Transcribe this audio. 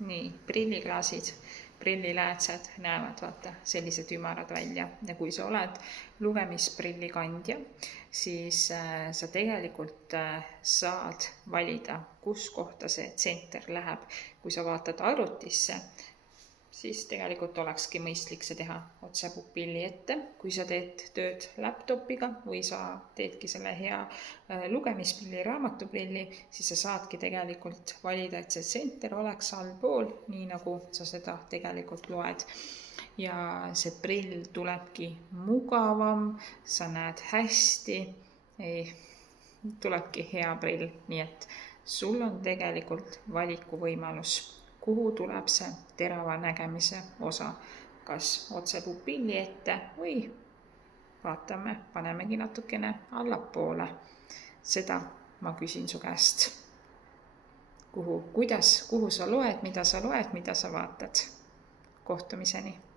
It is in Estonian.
nii prilliklaasid, prilliläätsed näevad vaata sellised ümarad välja ja kui sa oled lugemisprilli kandja, siis sa tegelikult saad valida, kus kohta see tsenter läheb. Kui sa vaatad arvutisse, siis tegelikult olekski mõistlik see teha otse pupilli ette, kui sa teed tööd laptopiga või sa teedki selle hea lugemisprilli, raamatuprilli, siis sa saadki tegelikult valida, et see tsenter oleks allpool, nii nagu sa seda tegelikult loed. Ja see prill tulebki mugavam, sa näed hästi, tulebki hea prill, nii et sul on tegelikult valikuvõimalus, kuhu tuleb see terava nägemise osa, kas otse pupilli ette või vaatame, panemegi natukene allapoole. Seda ma küsin su käest. Kuhu sa loed, mida sa vaatad. Kohtumiseni!